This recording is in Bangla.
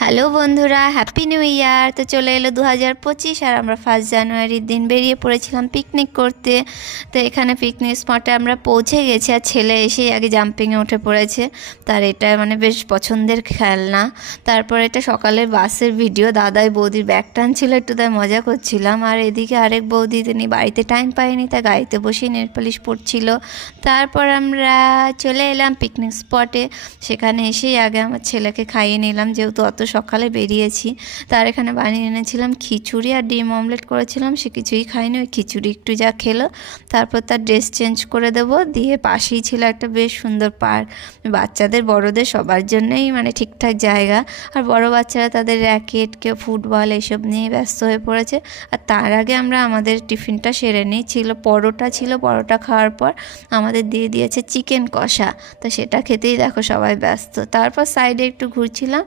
হ্যালো বন্ধুরা, হ্যাপি নিউ ইয়ার। তো চলে এলো 2025 আর আমরা 1 জানুয়ারির দিন বেরিয়ে পড়েছিলাম পিকনিক করতে। তো এখানে পিকনিক স্পটে আমরা পৌঁছে গেছি আর ছেলে এসেই আগে জাম্পিংয়ে উঠে পড়েছে। তার এটা মানে বেশ পছন্দের খেলনা। তারপর এটা সকালের বাসের ভিডিও, দাদাই বৌদির ব্যাগ টানছিল, একটু তাই মজা করছিলাম। আর এদিকে আরেক বৌদি, তিনি বাড়িতে টাইম পায়নি, তাই গাড়িতে বসেই নেল পালিশ পড়ছিল। তারপর আমরা চলে এলাম পিকনিক স্পটে। সেখানে এসেই আগে আমার ছেলেকে খাইয়ে নিলাম, যেহেতু অত সকালে বেরিয়েছি। তার এখানে বানিয়ে এনেছিলাম খিচুড়ি আর ডিম অমলেট করেছিলাম, সে কিছুই খায়নি, ওই খিচুড়ি একটু যা খেলো। তারপর তার ড্রেস চেঞ্জ করে দেবো, দিয়ে পাশেই ছিল একটা বেশ সুন্দর পার্ক, বাচ্চাদের বড়দের সবার জন্যই মানে ঠিকঠাক জায়গা। আর বড় বাচ্চারা তাদের র্যাকেট, কেউ ফুটবল এসব নিয়ে ব্যস্ত হয়ে পড়েছে। আর তার আগে আমরা আমাদের টিফিনটা সেরে নিই। পরোটা ছিল, পরোটা খাওয়ার পর আমাদের দিয়ে দিয়েছে চিকেন কষা। তো সেটা খেতেই দেখো সবাই ব্যস্ত। তারপর সাইডে একটু ঘুরছিলাম,